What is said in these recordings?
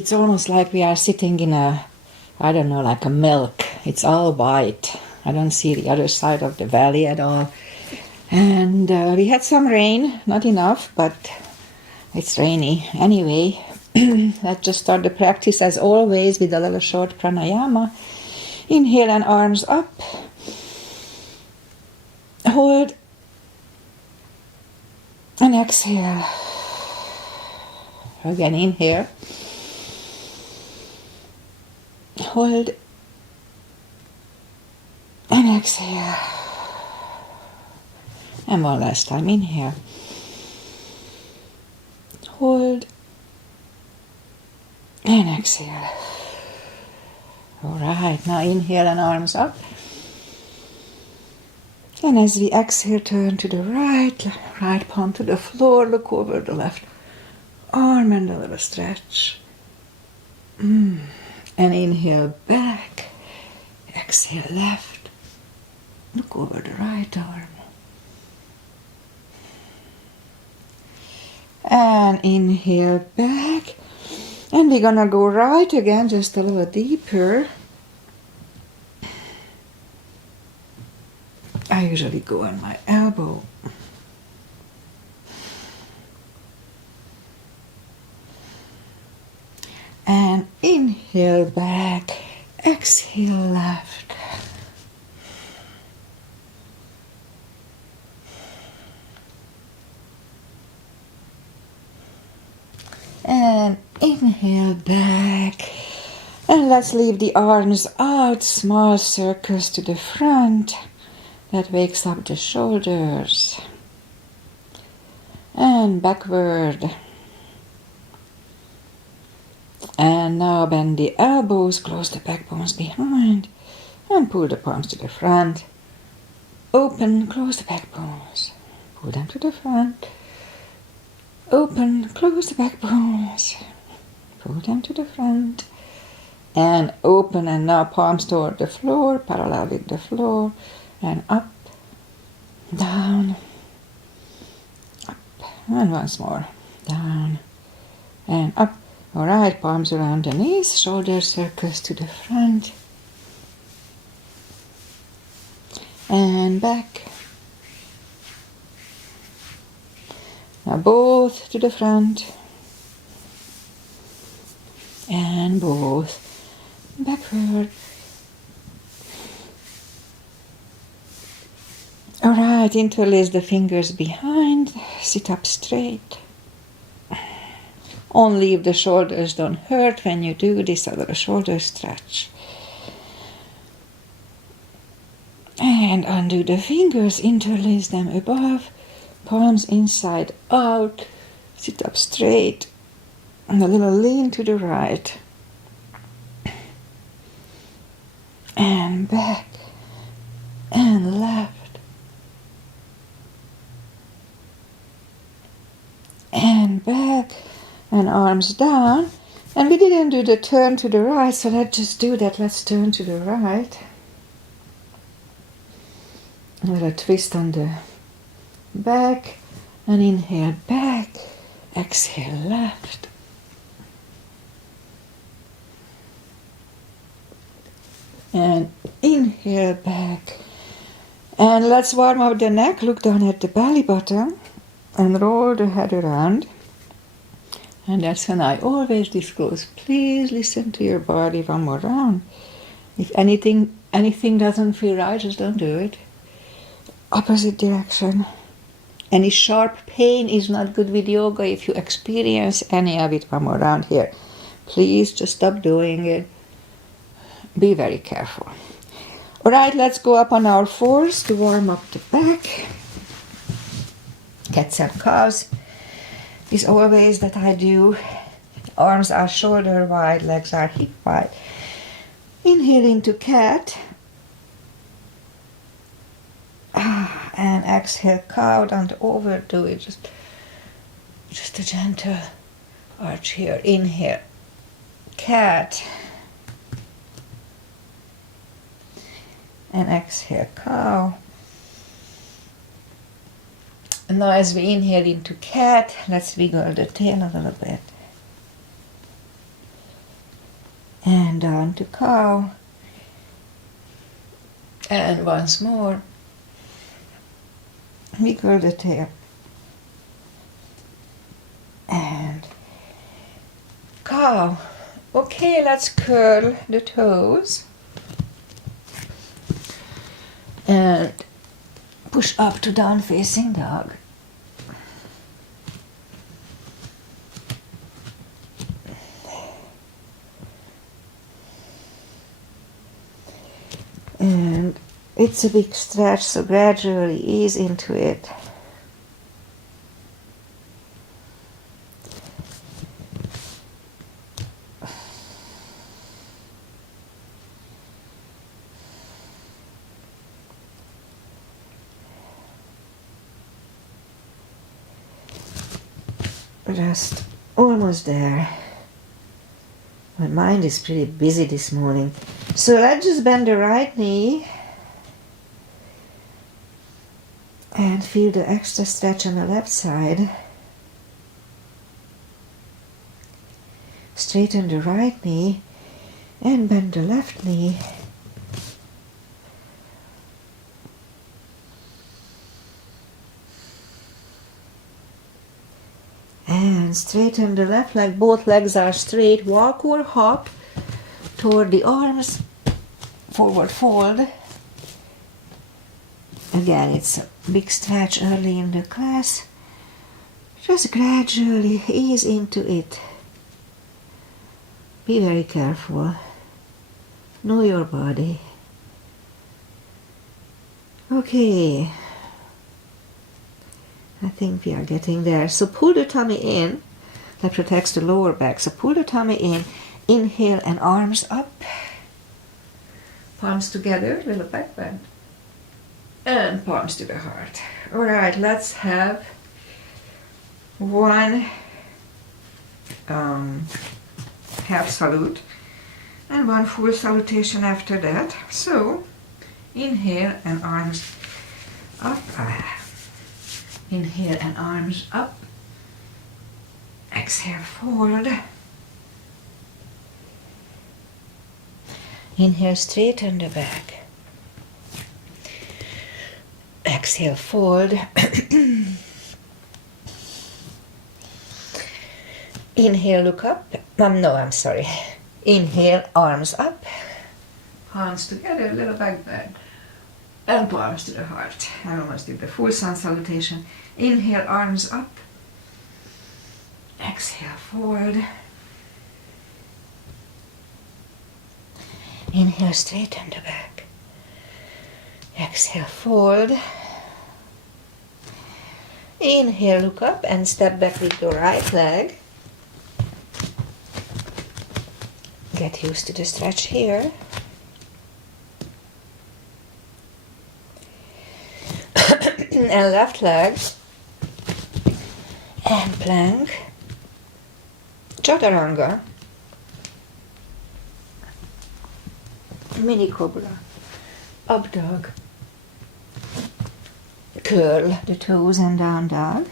It's almost like we are sitting in a, I don't know, like a milk. It's all white. I don't see the other side of the valley at all. And we had some rain, not enough, but it's rainy. Anyway, let's just start the practice as always with a little short pranayama. Inhale and arms up. Hold. And exhale. Again, inhale. Hold. And exhale. And one last time, inhale. Hold. And exhale. All right, now inhale and arms up. And as we exhale, turn to the right palm to the floor, look over the left arm and a little stretch. And inhale back, exhale left, look over the right arm. And inhale back, and we're gonna go right again, just a little deeper. I usually go on my elbow. And inhale back, exhale left. And inhale back. And let's leave the arms out, small circles to the front. That wakes up the shoulders. And backward. And now bend the elbows, close the backbones behind, and pull the palms to the front. Open, close the backbones. Pull them to the front. Open, close the backbones. Pull them to the front. And open, and now palms toward the floor, parallel with the floor. And up, down, up, and once more, down, and up. All right, palms around the knees, shoulder circles to the front, and back. Now both to the front, and both backward. All right, interlace the fingers behind, sit up straight. Only if the shoulders don't hurt when you do this, a little shoulder stretch. And undo the fingers, interlace them above, palms inside out, sit up straight, and a little lean to the right. And back, and left. And back, and arms down. And we didn't do the turn to the right, so let's just do that. Let's turn to the right. A little twist on the back, and inhale back, exhale left. And inhale back. And let's warm up the neck, look down at the belly button. And roll the head around. And that's when I always disclose, please listen to your body one more round. If anything doesn't feel right, just don't do it. Opposite direction. Any sharp pain is not good with yoga. If you experience any of it, one more round here. Please just stop doing it. Be very careful. All right, let's go up on our fours to warm up the back. Cats and cows is always that I do. Arms are shoulder wide, legs are hip wide. Inhale into cat. And exhale cow. Don't overdo it. Just a gentle arch here. Inhale cat. And exhale cow. And now as we inhale into cat, let's wiggle the tail a little bit. And down to cow. And once more. We curl the tail. And cow. Okay, let's curl the toes. And push up to down facing dog. And it's a big stretch, so gradually ease into it. Just almost there. My mind is pretty busy this morning. So let's just bend the right knee and feel the extra stretch on the left side. Straighten the right knee and bend the left knee. And straighten the left leg. Both legs are straight. Walk or hop toward the arms. Forward fold. Again, it's a big stretch early in the class. Just gradually ease into it. Be very careful. Know your body. Okay. I think we are getting there. So pull the tummy in. That protects the lower back. So pull the tummy in. Inhale and arms up. Palms together, little back bend. And palms to the heart. Alright, let's have one half salute and one full salutation after that. So, inhale and arms up. Inhale and arms up. Exhale, fold. Inhale, straighten the back. Exhale, fold. Inhale, look up. I'm sorry. Inhale, arms up. Hands together, little back bend. And palms to the heart. I almost did the full sun salutation. Inhale, arms up. Exhale, forward. Inhale, straighten the back. Exhale, forward. Inhale, look up and step back with your right leg. Get used to the stretch here. And left leg. And plank. Chaturanga. Mini cobra. Up dog. Curl the toes and down dog.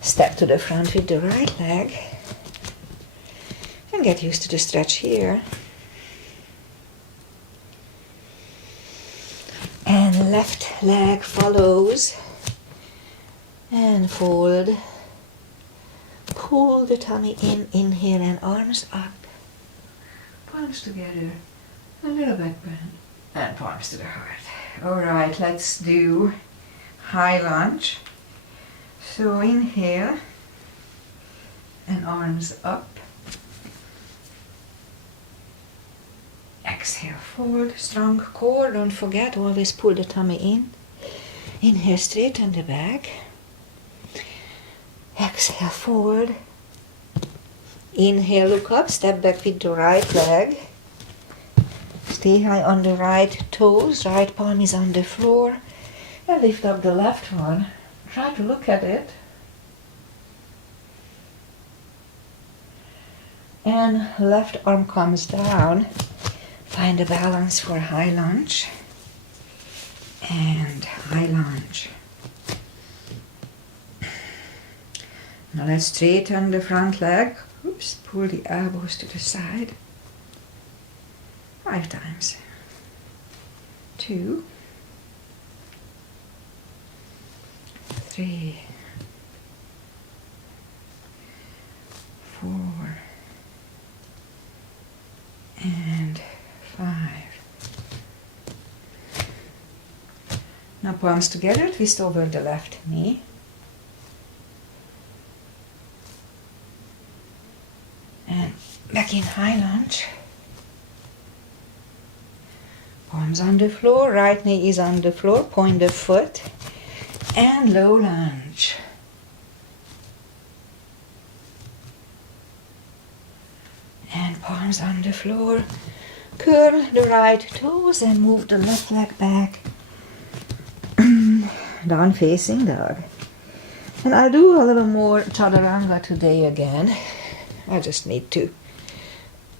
Step to the front with the right leg. And get used to the stretch here. And left leg follows. And fold. Pull the tummy in, inhale and arms up. Palms together, a little back bend, and palms to the heart. Alright, let's do high lunge. So inhale, and arms up. Exhale, forward, strong core, don't forget, always pull the tummy in. Inhale, straighten the back. Exhale, forward. Inhale, look up, step back with the right leg. Stay high on the right toes, right palm is on the floor. And lift up the left one. Try to look at it. And left arm comes down. Find a balance for high lunge. And high lunge. Now let's straighten the front leg. Oops, pull the elbows to the side. 5 times. 2, 3, 4, and 5. Now palms together, twist over the left knee. And back in high lunge. Palms on the floor, right knee is on the floor, point the foot, and low lunge. And palms on the floor. Curl the right toes and move the left leg back. Down facing dog. And I'll do a little more chaturanga today again. I just need to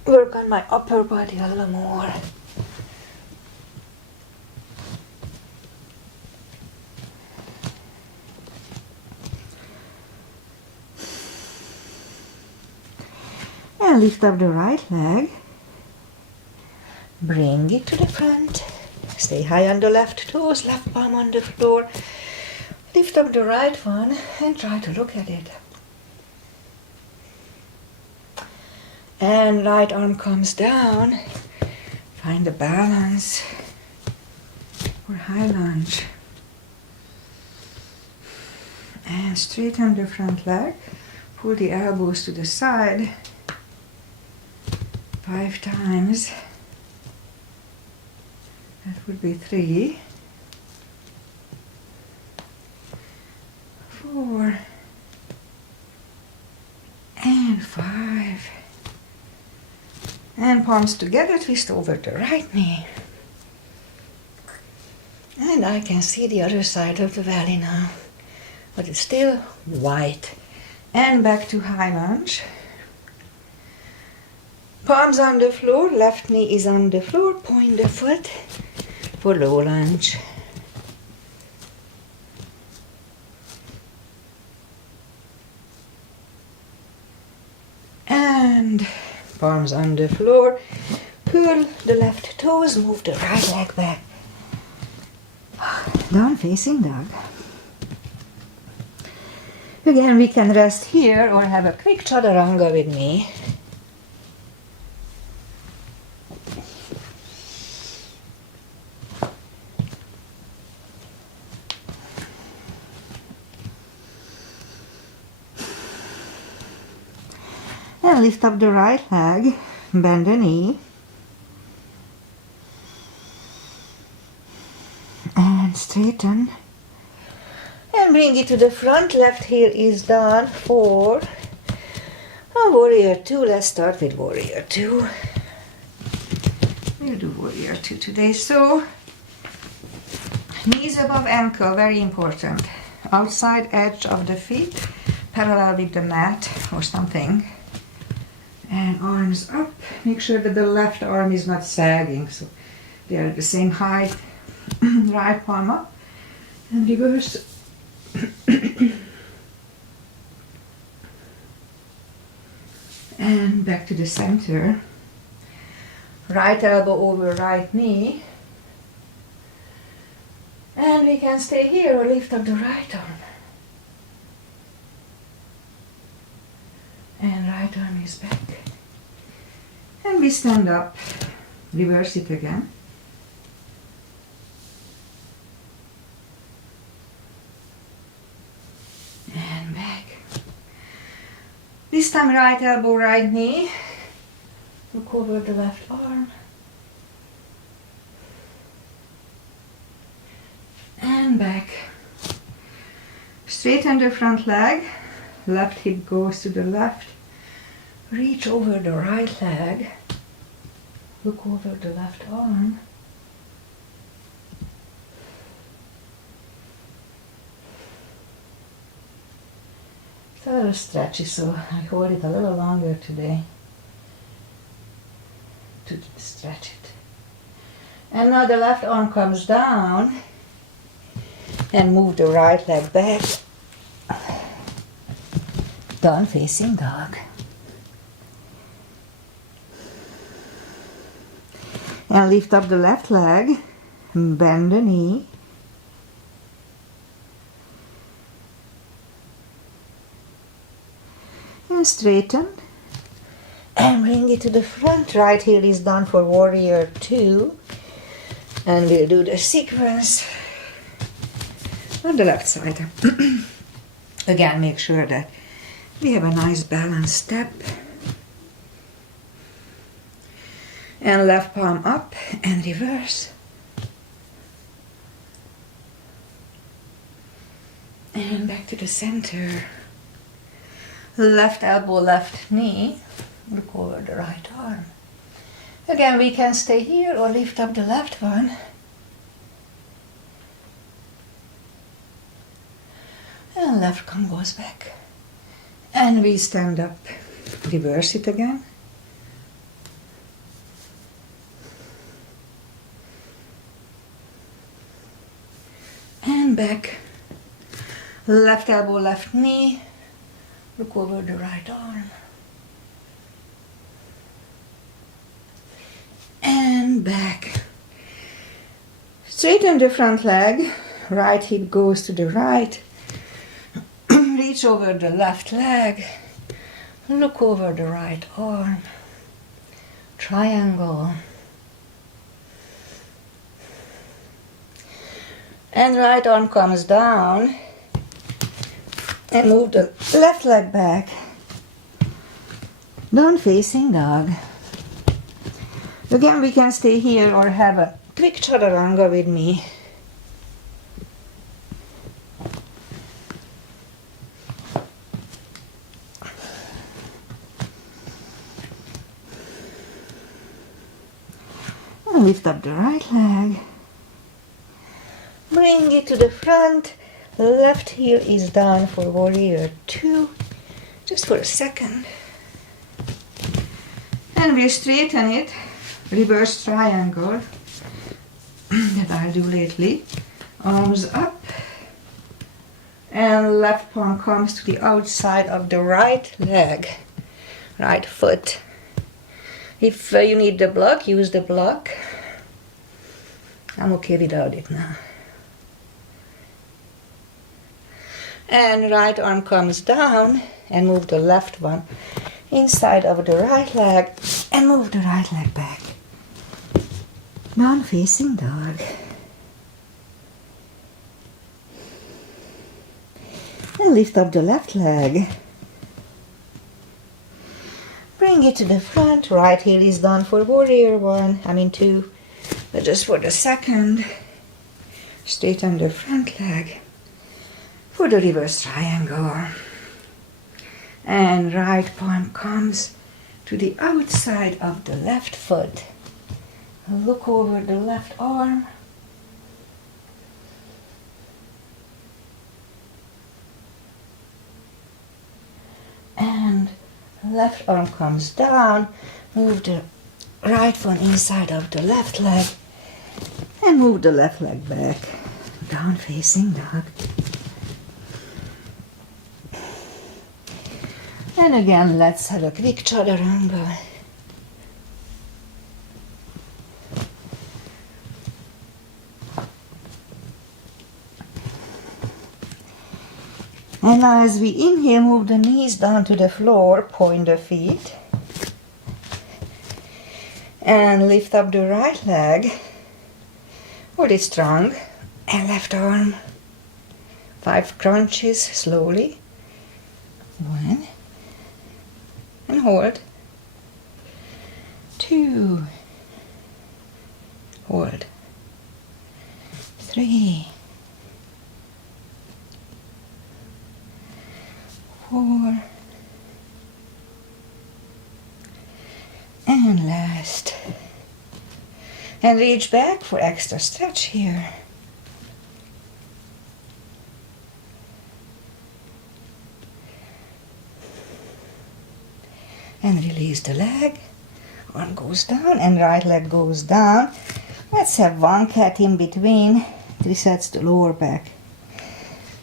work on my upper body a little more. And lift up the right leg. Bring it to the front. Stay high on the left toes, left palm on the floor. Lift up the right one and try to look at it. And right arm comes down. Find the balance for high lunge. And straighten the front leg. Pull the elbows to the side. 5 times. That would be 3, 4, and 5. And palms together, twist over the right knee. And I can see the other side of the valley now, but it's still white. And back to high lunge. Palms on the floor, left knee is on the floor, point the foot for low lunge. And palms on the floor, curl the left toes, move the right leg back. Down facing dog. Again, we can rest here or have a quick chaturanga with me. And lift up the right leg, bend the knee. And straighten. And bring it to the front, left heel is done for warrior 2. Let's start with warrior 2. We'll do warrior 2 today. So, knees above ankle, very important. Outside edge of the feet, parallel with the mat or something. And arms up. Make sure that the left arm is not sagging, so they are the same height. Right palm up and reverse. And back to the center. Right elbow over right knee. And we can stay here or lift up the right arm. And right arm is back. And we stand up. Reverse it again. And back. This time right elbow, right knee. Look over the left arm. And back. Straighten the front leg. Left hip goes to the left. Reach over the right leg. Look over the left arm. It's a little stretchy, so I hold it a little longer today to stretch it. And now the left arm comes down and move the right leg back. Down facing dog. And lift up the left leg, bend the knee. And straighten. And bring it to the front. Right heel is done for warrior 2. And we'll do the sequence on the left side. Again, make sure that we have a nice balanced step. And left palm up and reverse. And back to the center. Left elbow, left knee. Look over the right arm. Again, we can stay here or lift up the left one. And left arm goes back. And we stand up. Reverse it again. And back. Left elbow, left knee. Look over the right arm. And back. Straighten the front leg. Right hip goes to the right. Reach over the left leg. Look over the right arm. Triangle. And right arm comes down. And move the left leg back. Down facing dog. Again, we can stay here or have a quick chaturanga with me. And lift up the right leg. Bring it to the front. Left heel is down for warrior 2. Just for a second. And we straighten it. Reverse triangle that I'll do lately. Arms up. And left palm comes to the outside of the right leg. Right foot. If you need the block, use the block. I'm okay without it now. And right arm comes down and move the left one inside of the right leg and move the right leg back. Down facing dog. And lift up the left leg. Bring it to the front. Right heel is done for warrior 2. But just for the second. Straighten the front leg. For the reverse triangle. And right palm comes to the outside of the left foot. Look over the left arm. And left arm comes down. Move the right one inside of the left leg. And move the left leg back. Down facing dog. And again, let's have a quick chaturanga. And now as we inhale, move the knees down to the floor, point the feet. And lift up the right leg. Hold it strong. And left arm. 5 crunches slowly. 1. And hold. 2. Hold. 3. 4. And last. And reach back for extra stretch here. And release the leg. Arm goes down and right leg goes down. Let's have one cat in between. It resets the lower back.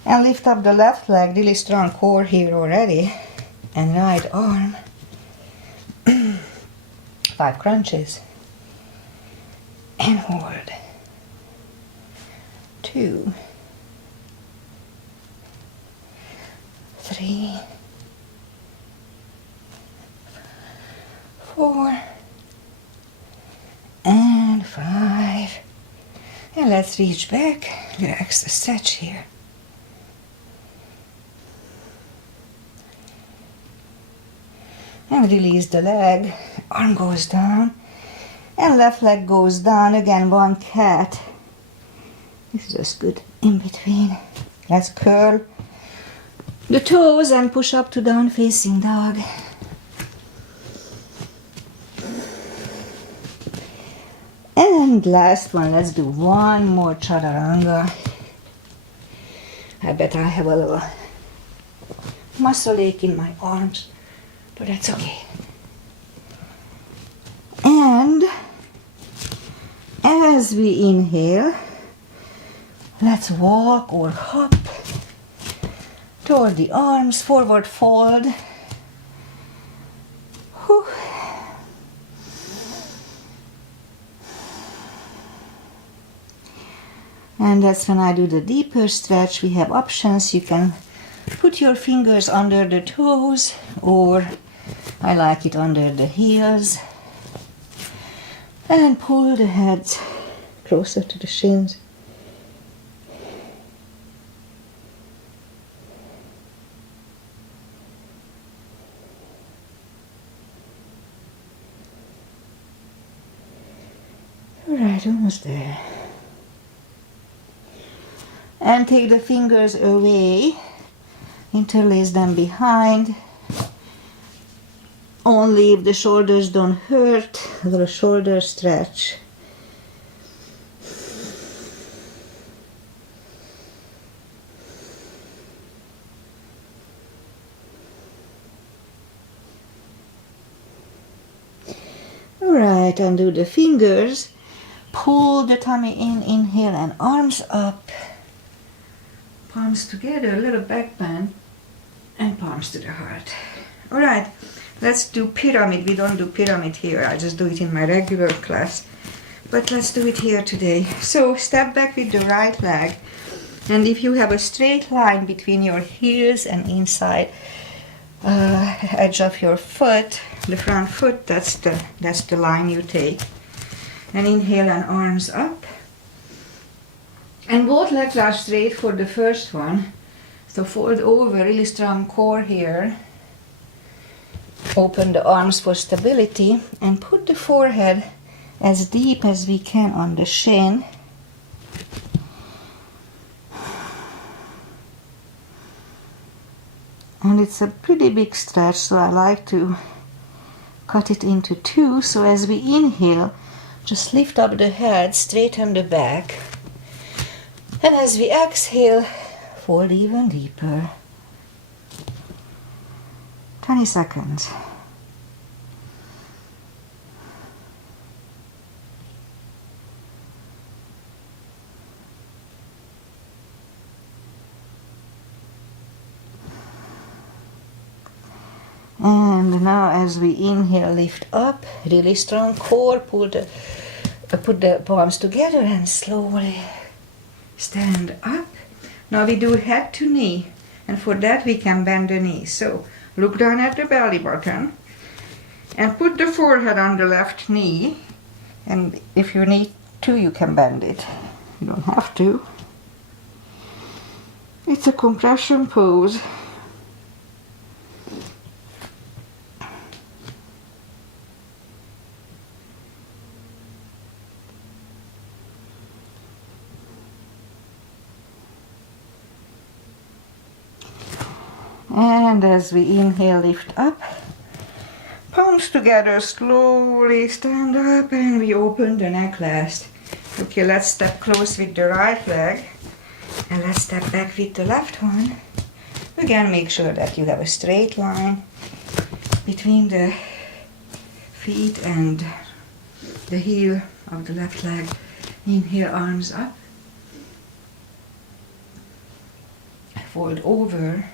And lift up the left leg. Really strong core here already. and right arm. 5 crunches. And hold. 2, 3, 4, and 5. And let's reach back, relax the stretch here. And release the leg, arm goes down, and left leg goes down, again 1 cat. This is just good in between. Let's curl the toes and push up to down facing dog. And last one, let's do one more chaturanga. I bet I have a little muscle ache in my arms, but that's okay. And as we inhale, let's walk or hop toward the arms, forward fold. Whew. And that's when I do the deeper stretch. We have options. You can put your fingers under the toes, or I like it under the heels. And pull the heads closer to the shins. Alright, almost there. And take the fingers away, interlace them behind. Only if the shoulders don't hurt, a little shoulder stretch. Alright, undo the fingers, pull the tummy in, inhale and arms up. Palms together, a little back bend, and palms to the heart. Alright, let's do pyramid. We don't do pyramid here, I just do it in my regular class. But let's do it here today. So step back with the right leg, and if you have a straight line between your heels and inside edge of your foot, the front foot, that's the line you take. And inhale and arms up. And both legs are straight for the first one. So fold over, really strong core here. Open the arms for stability and put the forehead as deep as we can on the shin. And it's a pretty big stretch, so I like to cut it into 2. So as we inhale, just lift up the head, straighten the back. And as we exhale, fold even deeper. 20 seconds. And now as we inhale, lift up, really strong core, put the palms together and slowly stand up. Now we do head to knee, and for that we can bend the knees. So look down at the belly button and put the forehead on the left knee, and if you need to you can bend it. You don't have to. It's a compression pose. And as we inhale, lift up, palms together, slowly stand up, and we open the neck last. Okay, let's step close with the right leg, and let's step back with the left one. Again, make sure that you have a straight line between the feet and the heel of the left leg. Inhale, arms up, fold over.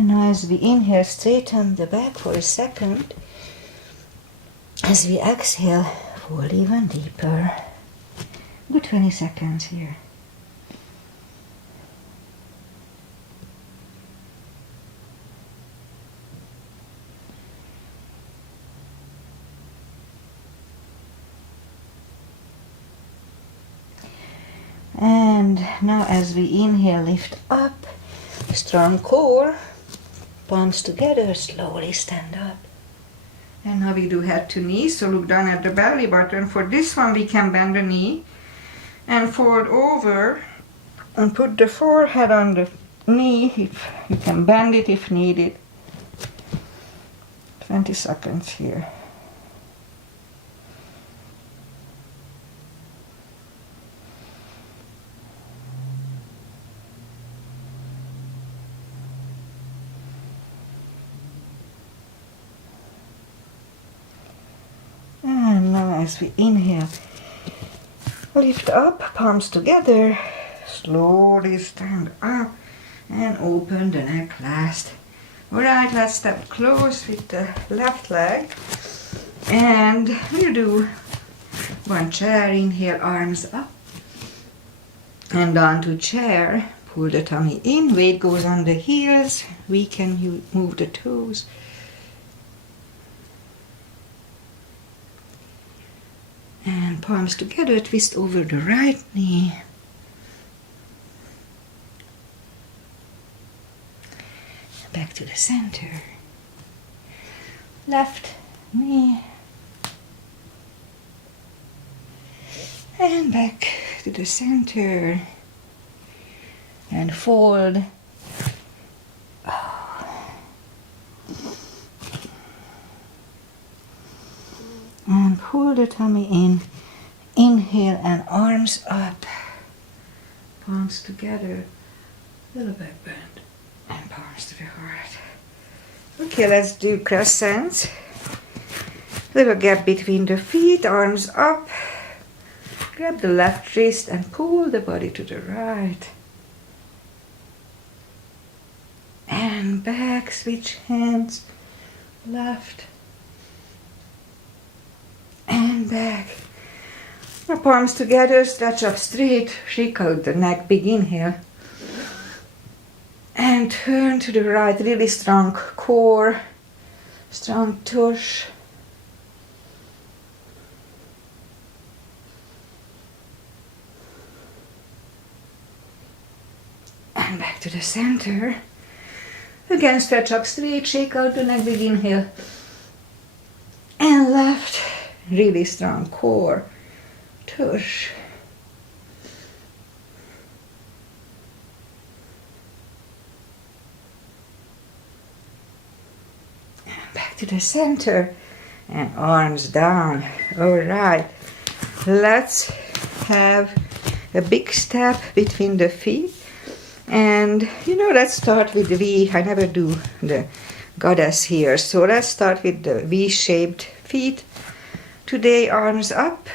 And now as we inhale, straighten the back for a second. As we exhale, fold even deeper. Good 20 seconds here. And now as we inhale, lift up, strong core, palms together, slowly stand up. And now we do head to knee, so look down at the belly button. For this one we can bend the knee and fold over and put the forehead on the knee. If you can bend it if needed. 20 seconds here. And now as we inhale, lift up, palms together, slowly stand up and open the neck last. Alright, let's step close with the left leg and we'll do one chair, inhale, arms up and down to chair, pull the tummy in, weight goes on the heels, we can move the toes. And palms together, twist over the right knee. Back to the center. Left knee. And back to the center. And fold. And pull the tummy in. Inhale and arms up. Palms together. Little back bend. And palms to the heart. Okay, let's do crescents. Little gap between the feet, arms up. Grab the left wrist and pull the body to the right. And back, switch hands. Left. And back. Now palms together, stretch up straight, shake out the neck, big inhale. And turn to the right, really strong core, strong tush. And back to the center. Again, stretch up straight, shake out the neck, big inhale. And left, really strong core, tush. Back to the center and arms down. All right, let's have a big step between the feet. And let's start with the V. I never do the goddess here, so let's start with the V-shaped feet. Today, arms up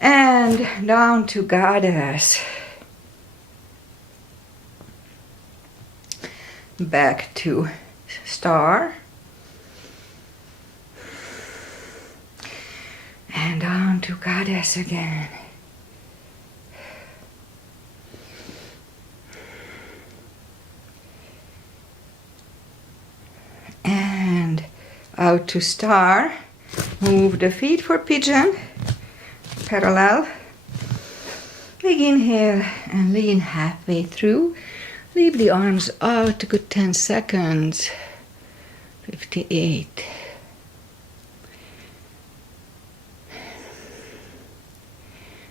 and down to goddess. Back to star and down to goddess again. And out to star. Move the feet for pigeon, parallel. Big inhale and lean halfway through. Leave the arms out a good 10 seconds. 58.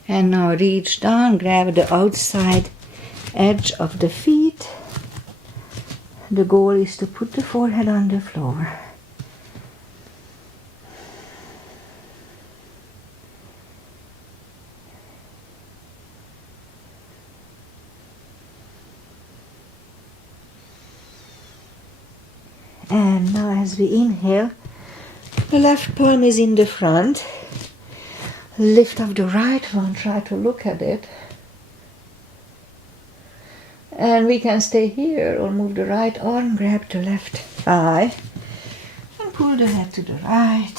And now reach down, grab the outside edge of the feet. The goal is to put the forehead on the floor. And now as we inhale, the left palm is in the front. Lift up the right one, try to look at it. And we can stay here or move the right arm, grab the left thigh, and pull the head to the right.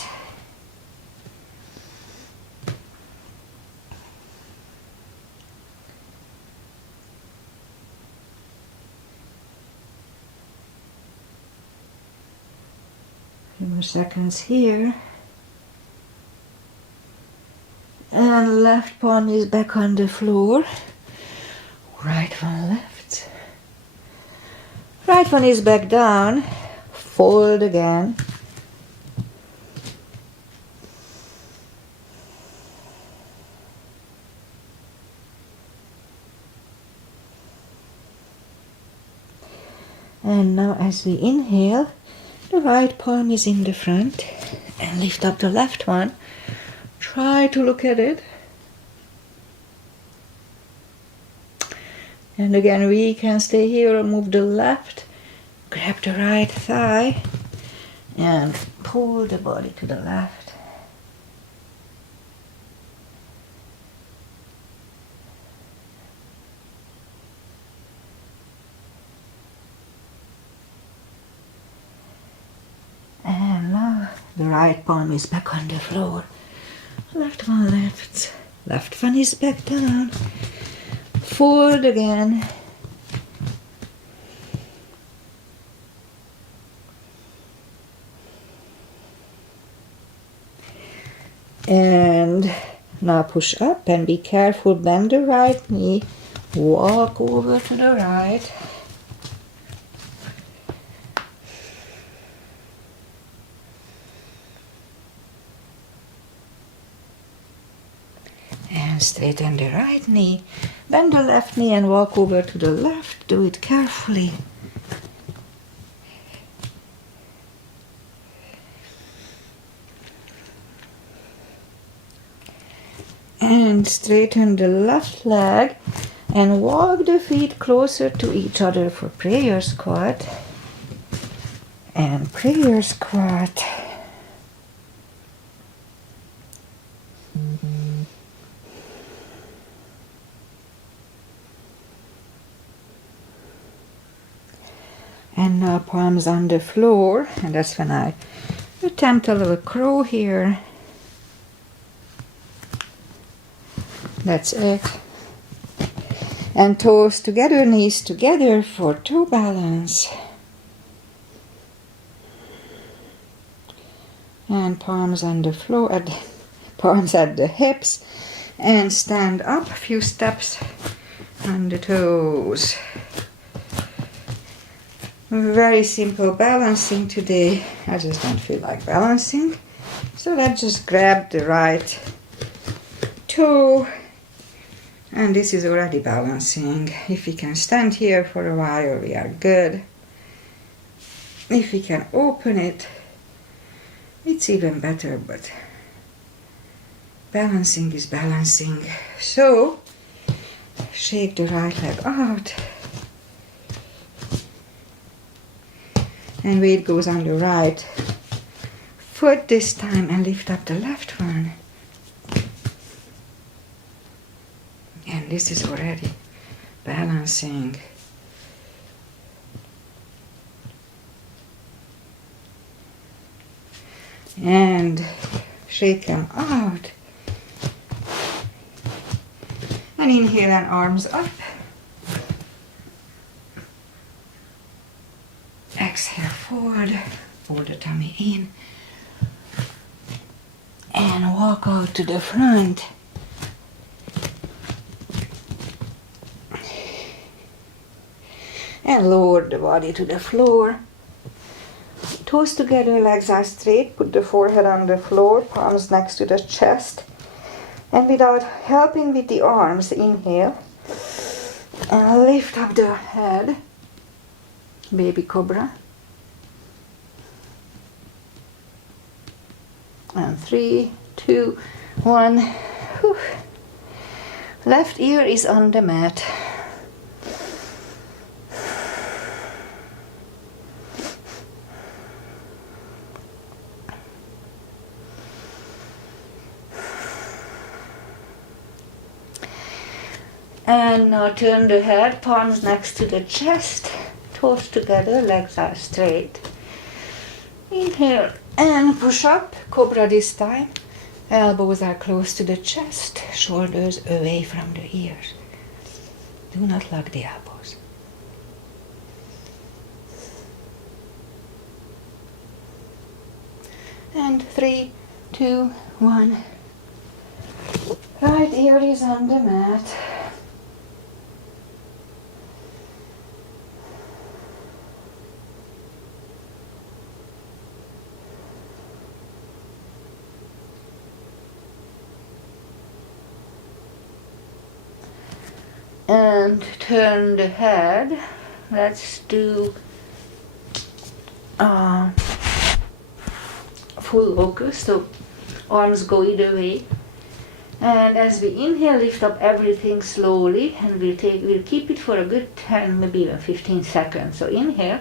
Few more seconds here. And left palm is back on the floor. Right one left. Right one is back down. Fold again. And now as we inhale, the right palm is in the front. And lift up the left one. Try to look at it. And again, we can stay here or move the left. Grab the right thigh and pull the body to the left. And now the right palm is back on the floor. Left one left. Left one is back down. Fold again. And now push up and be careful, bend the right knee, walk over to the right. And straighten the right knee, bend the left knee and walk over to the left. Do it carefully. And straighten the left leg and walk the feet closer to each other for prayer squat. And prayer squat. And now palms on the floor, and that's when I attempt a little crow here. That's it. And toes together, knees together for toe balance. And palms on the floor, palms at the hips. And stand up a few steps on the toes. Very simple balancing today. I just don't feel like balancing. So let's just grab the right toe. And this is already balancing. If we can stand here for a while, we are good. If we can open it, it's even better, but balancing is balancing. So, shake the right leg out. And weight goes on the right foot this time and lift up the left one. And this is already balancing. And shake them out. And inhale and arms up. Exhale forward, pull the tummy in, and walk out to the front. And lower the body to the floor. Toes together, legs are straight, put the forehead on the floor, palms next to the chest. And without helping with the arms, inhale, and lift up the head. Baby cobra. And 3, 2, 1. Whew. Left ear is on the mat. And now turn the head, palms next to the chest, toes together, legs are straight. Inhale and push up, cobra this time. Elbows are close to the chest, shoulders away from the ears. Do not lock the elbows. And 3, 2, 1. Right ear is on the mat. And turn the head. Let's do full locust, so arms go either way. And as we inhale, lift up everything slowly, and we'll keep it for a good 10, maybe even 15 seconds. So inhale,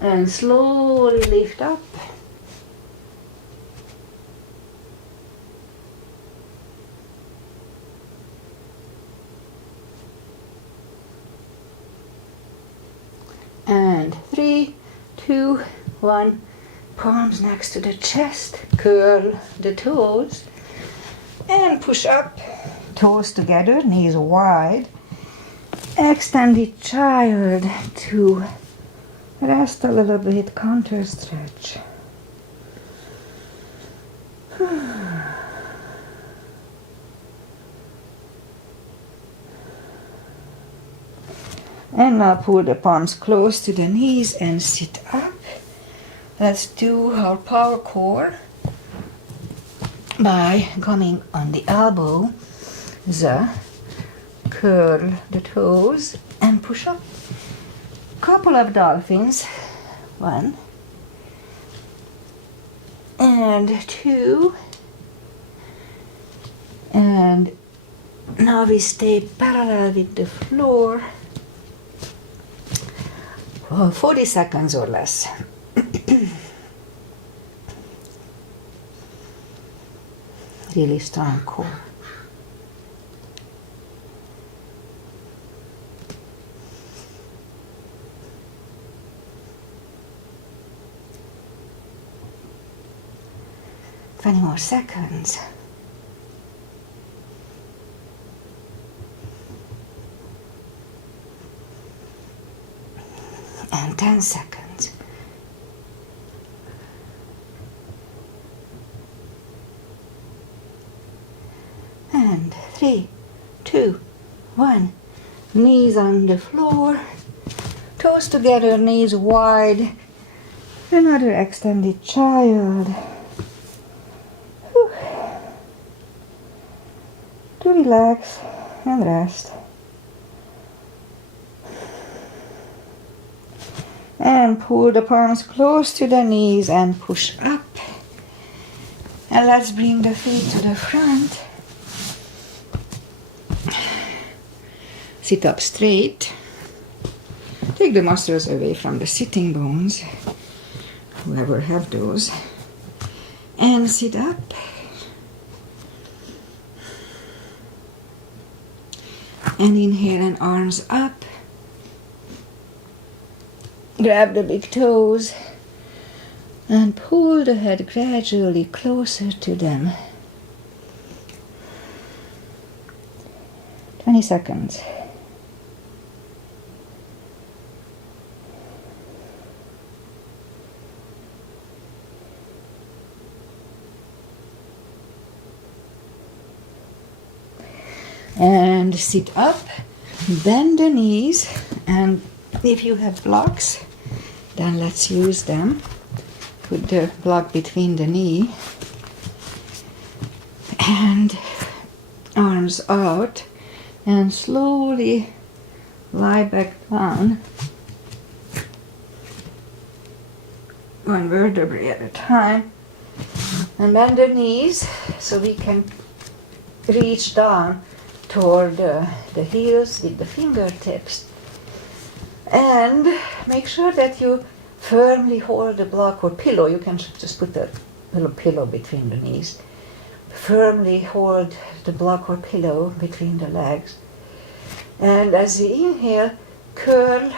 and slowly lift up. And 3, 2, 1, palms next to the chest, curl the toes, and push up, toes together, knees wide. Extended child to rest a little bit, counter stretch. And now pull the palms close to the knees and sit up. Let's do our power core by coming on the elbow, curl the toes and push up. Couple of dolphins, 1 and 2, and now we stay parallel with the floor for 40 seconds or less. Really strong core. Twenty more seconds. And 10 seconds. And 3, 2, 1. Knees on the floor. Toes together, knees wide. Another extended child. Whew. To relax and rest. And pull the palms close to the knees and push up. And let's bring the feet to the front. Sit up straight. Take the muscles away from the sitting bones, whoever have those. And sit up. And inhale and arms up. Grab the big toes and pull the head gradually closer to them. 20 seconds. And sit up, bend the knees, and if you have blocks, then let's use them. Put the block between the knee and arms out, and slowly lie back down, one vertebrae at a time, and bend the knees so we can reach down toward the heels with the fingertips. And make sure that you firmly hold the block or pillow. You can just put a little pillow between the knees. Firmly hold the block or pillow between the legs. And as you inhale, curl,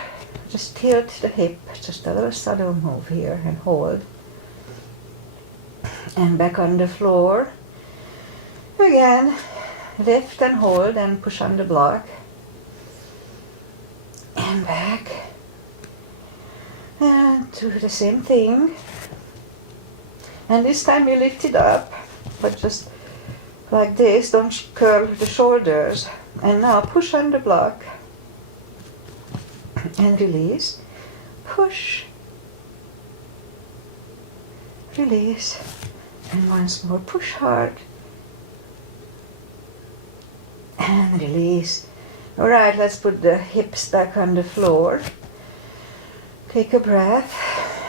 just tilt the hip, just a little subtle move here and hold. And back on the floor. Again, lift and hold and push on the block. And back. And do the same thing. And this time you lift it up, but just like this, don't curl the shoulders. And now push on the block. And release. Push. Release. And once more, push hard. And release. Alright, let's put the hips back on the floor. Take a breath.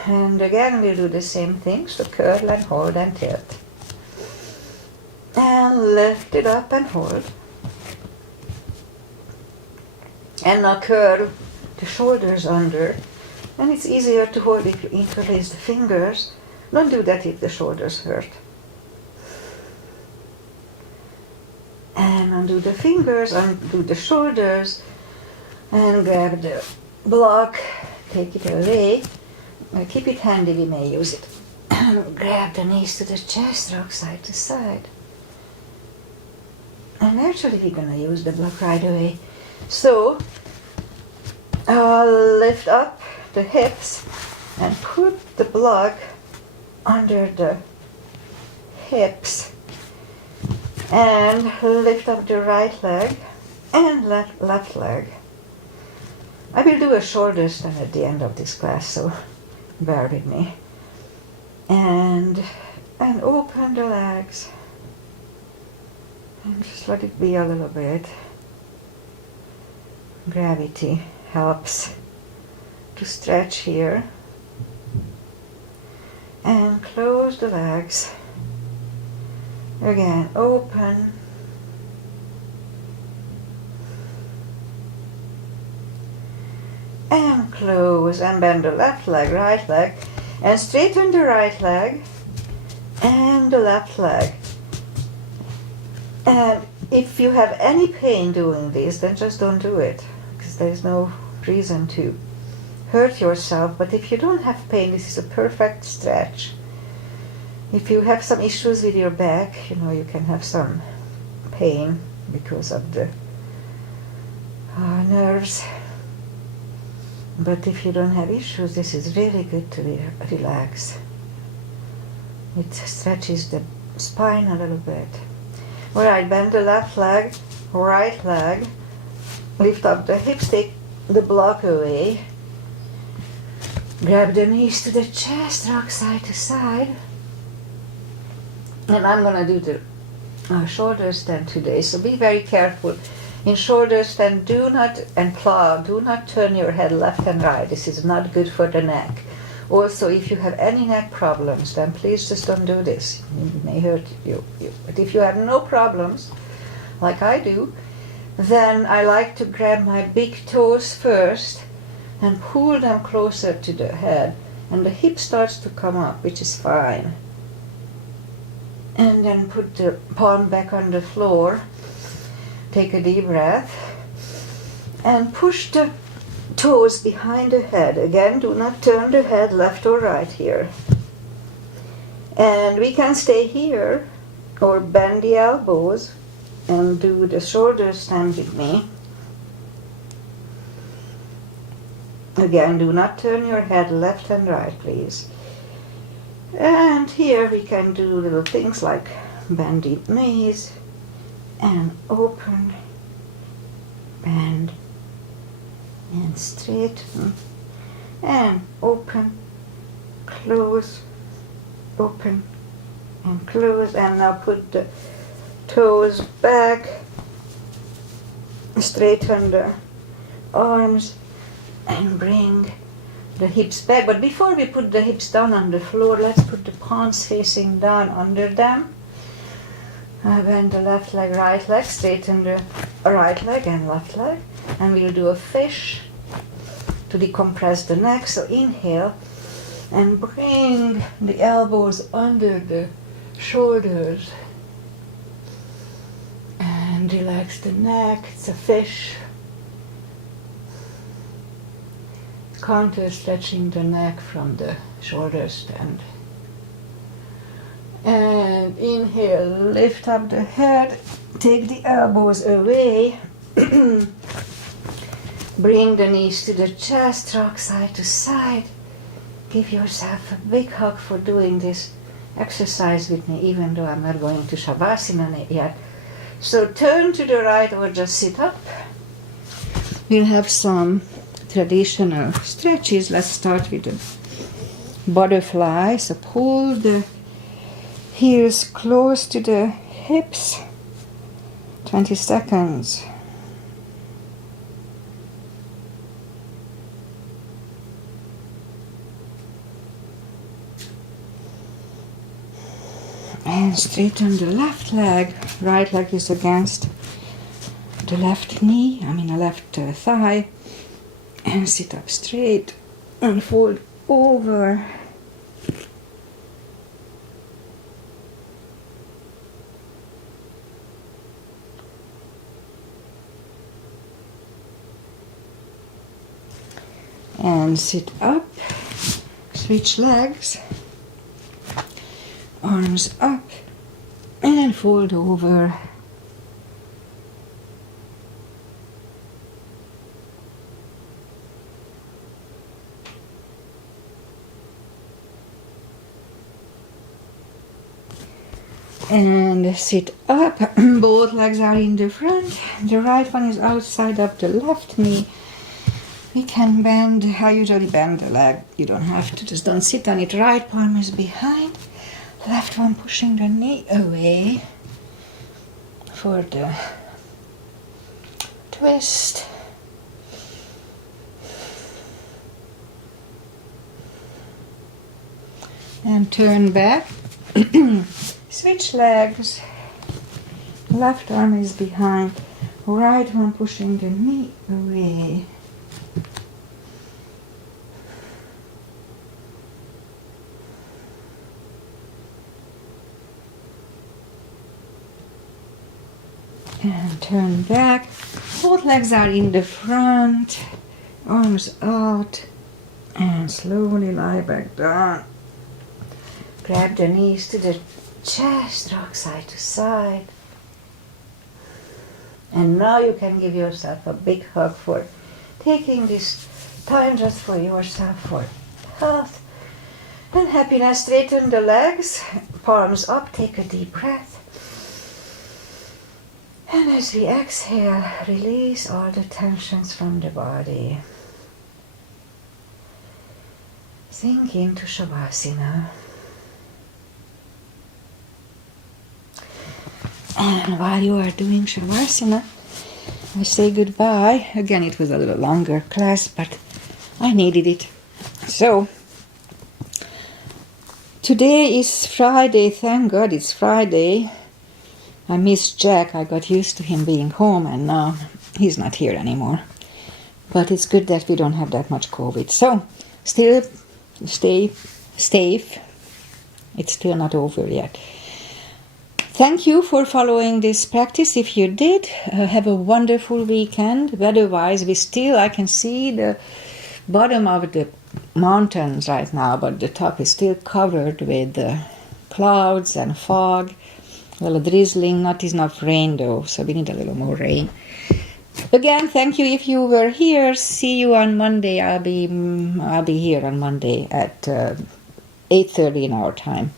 And again, we'll do the same thing. So curl and hold and tilt. And lift it up and hold. And now curl the shoulders under. And it's easier to hold if you interlace the fingers. Don't do that if the shoulders hurt. And undo the fingers, undo the shoulders, and grab the block, take it away. Keep it handy, we may use it. Grab the knees to the chest, rock side to side. And actually we're going to use the block right away. So, lift up the hips and put the block under the hips and lift up the right leg and left leg. I will do a shoulder stand at the end of this class, so bear with me. And open the legs and just let it be a little bit. Gravity helps to stretch here. And close the legs. Again, open. And close. And bend the left leg, right leg. And straighten the right leg and the left leg. And if you have any pain doing this, then just don't do it. Because there's no reason to hurt yourself. But if you don't have pain, this is a perfect stretch. If you have some issues with your back, you can have some pain because of the nerves. But if you don't have issues, this is really good to relax. It stretches the spine a little bit. Alright, bend the left leg, right leg, lift up the hips, take the block away. Grab the knees to the chest, rock side to side. And I'm going to do the shoulder stand today, so be very careful. In shoulder stand, do not turn your head left and right. This is not good for the neck. Also, if you have any neck problems, then please just don't do this. It may hurt you. But if you have no problems, like I do, then I like to grab my big toes first and pull them closer to the head. And the hip starts to come up, which is fine. And then put the palm back on the floor. Take a deep breath. And push the toes behind the head. Again, do not turn the head left or right here. And we can stay here or bend the elbows and do the shoulder stand with me. Again, do not turn your head left and right, please. And here we can do little things like bend the knees and open, bend, and straighten, and open, close, open, and close. And now put the toes back, straighten the arms, and bring the hips back. But before we put the hips down on the floor, let's put the palms facing down under them. Bend the left leg, right leg, straighten the right leg and left leg. And we'll do a fish to decompress the neck. So inhale and bring the elbows under the shoulders. And relax the neck. It's a fish. counter stretching the neck from the shoulder stand. And inhale, lift up the head, take the elbows away, bring the knees to the chest, rock side to side. Give yourself a big hug for doing this exercise with me, even though I'm not going to Shavasana yet. So turn to the right or just sit up. We'll have some traditional stretches. Let's start with the butterfly. So pull the heels close to the hips. 20 seconds. And straighten the left leg. Right leg is against the left knee, the left thigh. And sit up straight and fold over. And sit up, switch legs, arms up, and fold over. And sit up, both legs are in the front, the right one is outside of the left knee. We can bend, I usually bend the leg, you don't have to, just don't sit on it. Right palm is behind, left one pushing the knee away for the twist. And turn back, switch legs, left arm is behind, right one pushing the knee away. And turn back, both legs are in the front, arms out, and slowly lie back down. Grab the knees to the chest, rock side to side. And now you can give yourself a big hug for taking this time just for yourself, for health and happiness. Straighten the legs, palms up, take a deep breath. And as we exhale, release all the tensions from the body. Sink into Shavasana. And while you are doing Shavasana, I say goodbye. Again, it was a little longer class, but I needed it. So, today is Friday. Thank God it's Friday. I missed Jack. I got used to him being home, and now he's not here anymore. But it's good that we don't have that much COVID. So, still stay safe. It's still not over yet. Thank you for following this practice. If you did, have a wonderful weekend. Weather-wise, I can see the bottom of the mountains right now, but the top is still covered with clouds and fog. A little drizzling, not enough rain though, so we need a little more rain. Again, thank you if you were here. See you on Monday. I'll be here on Monday at 8:30 in our time.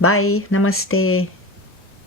Bye. Namaste.